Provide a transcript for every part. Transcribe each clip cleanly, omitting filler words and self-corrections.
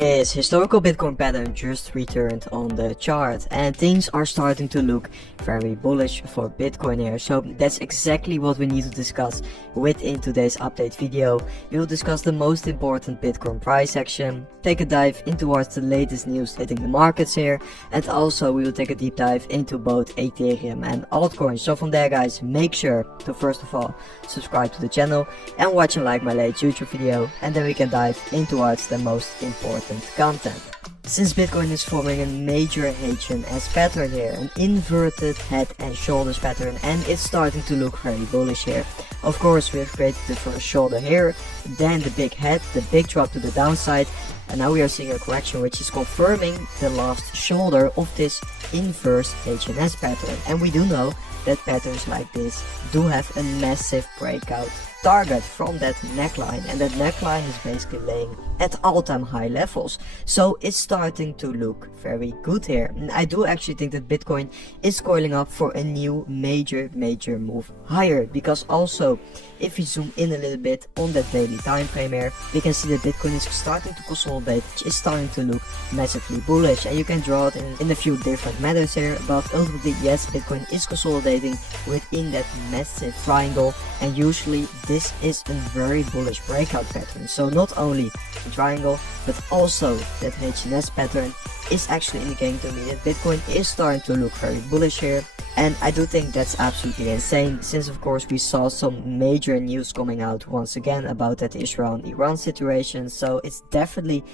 Is historical Bitcoin pattern just returned on the chart, and things are starting to look very bullish for Bitcoin here. So that's exactly what we need to discuss within today's update video. We will discuss the most important Bitcoin price action, take a dive into what's the latest news hitting the markets here, and also we will take a deep dive into both Ethereum and altcoins. So from there guys, make sure to first of all subscribe to the channel and watch and like my latest YouTube video, and then we can dive into what's the most important content. Since Bitcoin is forming a major H&S pattern here, an inverted head and shoulders pattern, and it's starting to look very bullish here. Of course, we have created the first shoulder here, then the big head, the big drop to the downside, and now we are seeing a correction which is confirming the last shoulder of this inverse H&S pattern. And we do know that patterns like this do have a massive breakout target from that neckline, and that neckline is basically laying at all-time high levels, so it's starting to look very good here. And I do actually think that Bitcoin is coiling up for a new major move higher, because also if we zoom in a little bit on that daily time frame here, we can see that Bitcoin is starting to consolidate, which is starting to look massively bullish, and you can draw it in a few different methods here, but ultimately yes, Bitcoin is consolidating within that massive triangle, and usually this is a very bullish breakout pattern. So not only the triangle, but also that H&S pattern is actually indicating to me that Bitcoin is starting to look very bullish here. And I do think that's absolutely insane, since of course we saw some major news coming out once again about that Israel and Iran situation. So it's definitely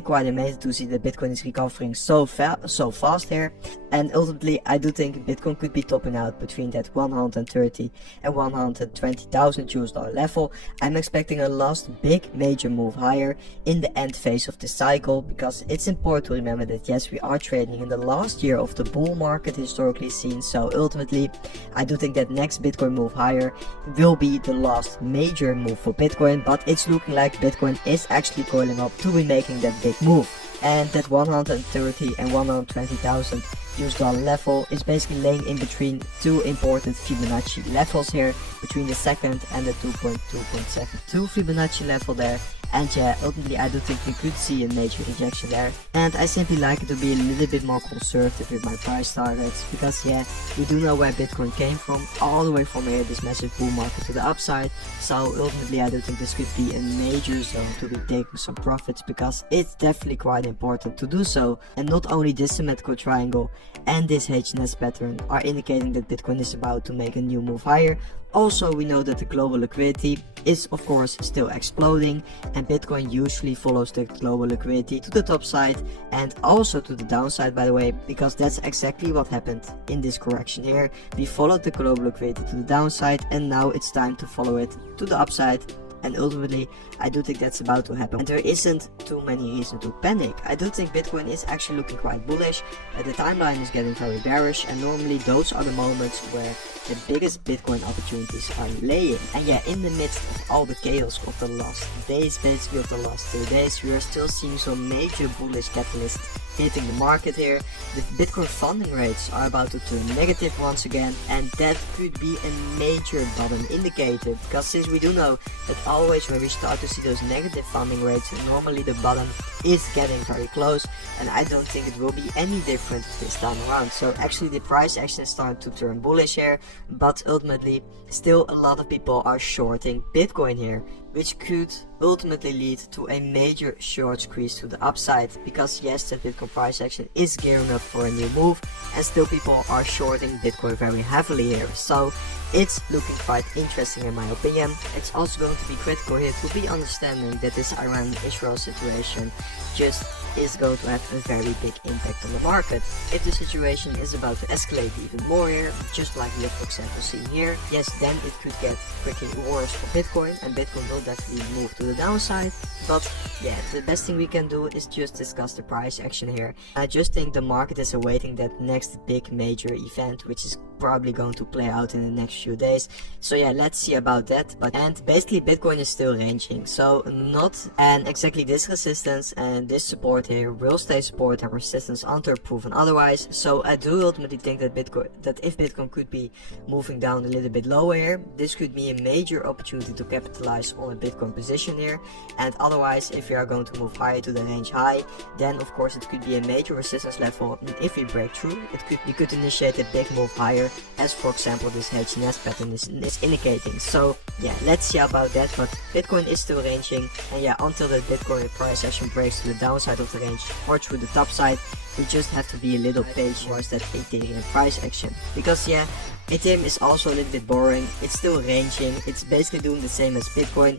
quite amazing to see that Bitcoin is recovering so fast here. And ultimately I do think Bitcoin could be topping out between that 130 and 120,000 US dollar level. I'm expecting a last big major move higher in the end phase of the cycle, because it's important to remember that yes, we are trading in the last year of the bull market historically seen. So ultimately I do think that next Bitcoin move higher will be the last major move for Bitcoin, but it's looking like Bitcoin is actually coiling up to be making that big move. And that 130 and 120,000 US dollar level is basically laying in between two important Fibonacci levels here, between the second and the 2.2.72 Fibonacci level there. And yeah, ultimately I do think we could see a major rejection there, and I simply like it to be a little bit more conservative with my price targets, because yeah, we do know where Bitcoin came from, all the way from here, this massive bull market to the upside. So ultimately I do think this could be a major zone to be taking some profits, because it's definitely quite important to do so. And not only this symmetrical triangle and this H&S pattern are indicating that Bitcoin is about to make a new move higher, also we know that the global liquidity is of course still exploding, and Bitcoin usually follows the global liquidity to the top side and also to the downside, by the way, because that's exactly what happened in this correction here. We followed the global liquidity to the downside, and now it's time to follow it to the upside. And ultimately I do think that's about to happen, and there isn't too many reasons to panic. I do think Bitcoin is actually looking quite bullish, the timeline is getting very bearish, and normally those are the moments where the biggest Bitcoin opportunities are laying. And yeah, in the midst of all the chaos of the last days, basically of the last 2 days, we are still seeing some major bullish catalysts hitting the market here. The Bitcoin funding rates are about to turn negative once again, and that could be a major bottom indicator, because since we do know that always when we start to see those negative funding rates, normally the bottom is getting very close, and I don't think it will be any different this time around. So actually the price action started to turn bullish here, but ultimately still a lot of people are shorting Bitcoin here, which could ultimately lead to a major short squeeze to the upside, because yes, that Bitcoin price action is gearing up for a new move, and still people are shorting Bitcoin very heavily here. So it's looking quite interesting in my opinion. It's also going to be critical here to be understanding that this Iran-Israel situation just is going to have a very big impact on the market. If the situation is about to escalate even more here, just like we have for example seen here, yes, then it could get quickly worse for Bitcoin, and Bitcoin will definitely move to the downside. But yeah, the best thing we can do is just discuss the price action here. I just think the market is awaiting that next big major event, which is probably going to play out in the next few days. So yeah, let's see about that. And basically Bitcoin is still ranging, so not and exactly this resistance and this support here will stay support and resistance until proven otherwise. So I do ultimately think that if Bitcoin could be moving down a little bit lower here, this could be a major opportunity to capitalize on a Bitcoin position here. And otherwise Otherwise, if we are going to move higher to the range high, then of course it could be a major resistance level, and if we break through, we could initiate a big move higher, as for example this HNS pattern is indicating. So yeah, let's see about that, but Bitcoin is still ranging, and yeah, until the Bitcoin price action breaks to the downside of the range or through the top side, we just have to be a little patient towards that Ethereum price action. Because yeah, Ethereum is also a little bit boring, it's still ranging, it's basically doing the same as Bitcoin,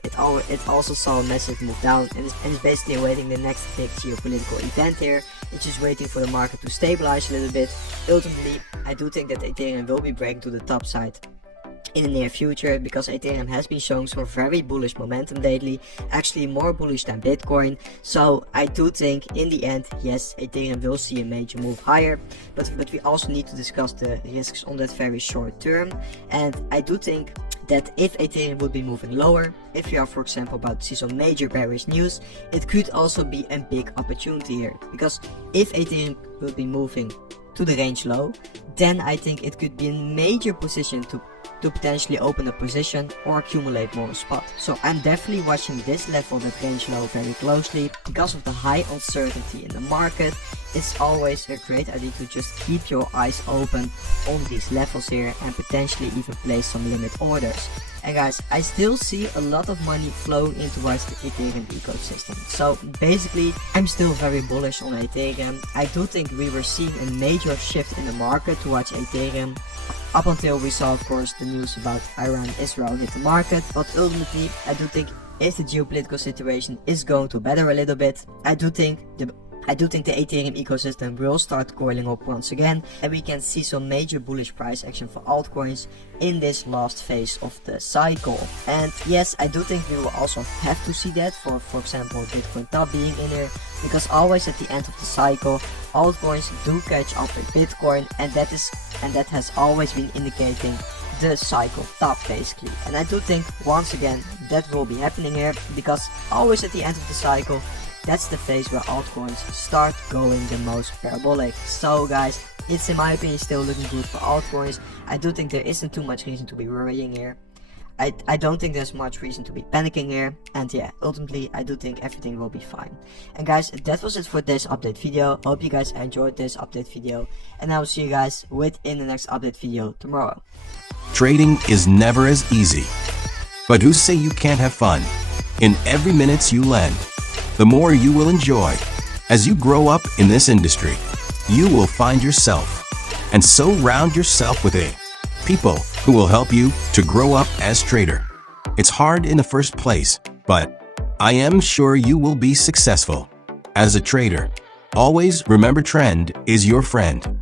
it also saw a massive move down, and it's basically awaiting the next big geopolitical event here. It's just waiting for the market to stabilize a little bit. Ultimately, I do think that Ethereum will be breaking to the top side in the near future, because Ethereum has been showing some very bullish momentum lately, actually more bullish than Bitcoin. So I do think in the end, yes, Ethereum will see a major move higher, but we also need to discuss the risks on that very short term. And I do think that if Ethereum would be moving lower, if you are for example about to see some major bearish news, it could also be a big opportunity here, because if Ethereum will be moving to the range low, then I think it could be a major position to potentially open a position or accumulate more spot. So I'm definitely watching this level, that range low, very closely, because of the high uncertainty in the market. It's always a great idea to just keep your eyes open on these levels here and potentially even place some limit orders. And guys, I still see a lot of money flowing in towards the Ethereum ecosystem. So basically, I'm still very bullish on Ethereum. I do think we were seeing a major shift in the market towards Ethereum, up until we saw of course the news about Iran and Israel hit the market. But ultimately, I do think if the geopolitical situation is going to better a little bit, I do think the Ethereum ecosystem will start coiling up once again, and we can see some major bullish price action for altcoins in this last phase of the cycle. And yes, I do think we will also have to see that for example Bitcoin top being in here, because always at the end of the cycle altcoins do catch up with Bitcoin, and that has always been indicating the cycle top basically. And I do think once again that will be happening here, because always at the end of the cycle, that's the phase where altcoins start going the most parabolic. So guys, it's in my opinion still looking good for altcoins. I do think there isn't too much reason to be worrying here. I don't think there's much reason to be panicking here, and yeah, ultimately I do think everything will be fine. And guys, that was it for this update video. Hope you guys enjoyed this update video, and I will see you guys within the next update video tomorrow. Trading is never as easy, but who say you can't have fun? In every minute you lend, the more you will enjoy. As you grow up in this industry, you will find yourself, and so round yourself with people who will help you to grow up as trader. It's hard in the first place, but I am sure you will be successful. As a trader, always remember trend is your friend.